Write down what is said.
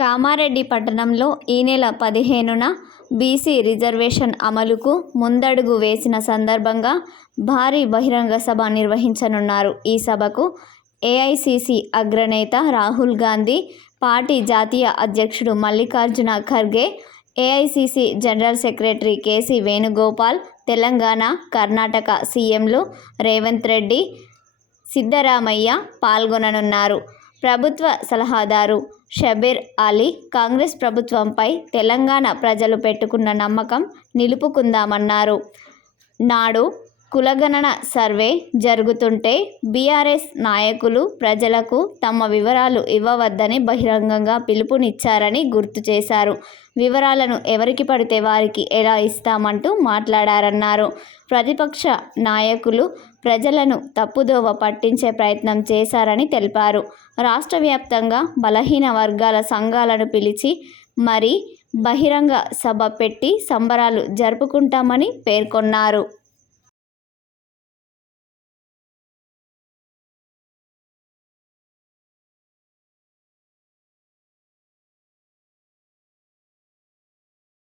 కామారెడ్డి పట్టణంలో ఈ నెల పదిహేనున బీసీ రిజర్వేషన్ అమలుకు ముందడుగు వేసిన సందర్భంగా భారీ బహిరంగ సభ నిర్వహించనున్నారు. ఈ సభకు ఏఐసిసి అగ్రనేత రాహుల్ గాంధీ పార్టీ జాతీయ అధ్యక్షుడు Mallikarjun Kharge AICC general secretary K C Venugopal Telangana Karnataka సీఎంలు రేవంత్ రెడ్డి సిద్ధరామయ్య పాల్గొననున్నారు. ప్రభుత్వ సలహాదారు షబీర్ అలీ కాంగ్రెస్ ప్రభుత్వంపై తెలంగాణ ప్రజలు పెట్టుకున్న నమ్మకం నిలుపుకుందామన్నారు. నాడు కులగణన సర్వే జరుగుతుంటే బీఆర్ఎస్ నాయకులు ప్రజలకు తమ వివరాలు ఇవ్వవద్దని బహిరంగంగా పిలుపునిచ్చారని గుర్తు చేశారు. వివరాలను ఎవరికి పడితే వారికి ఎలా ఇస్తామంటూ మాట్లాడారన్నారు. ప్రతిపక్ష నాయకులు ప్రజలను తప్పుదోవ పట్టించే ప్రయత్నం చేశారని తెలిపారు. రాష్ట్ర వ్యాప్తంగా బలహీన వర్గాల సంఘాలను పిలిచి మరి బహిరంగ సభ పెట్టి సంబరాలు జరుపుకుంటామని పేర్కొన్నారు.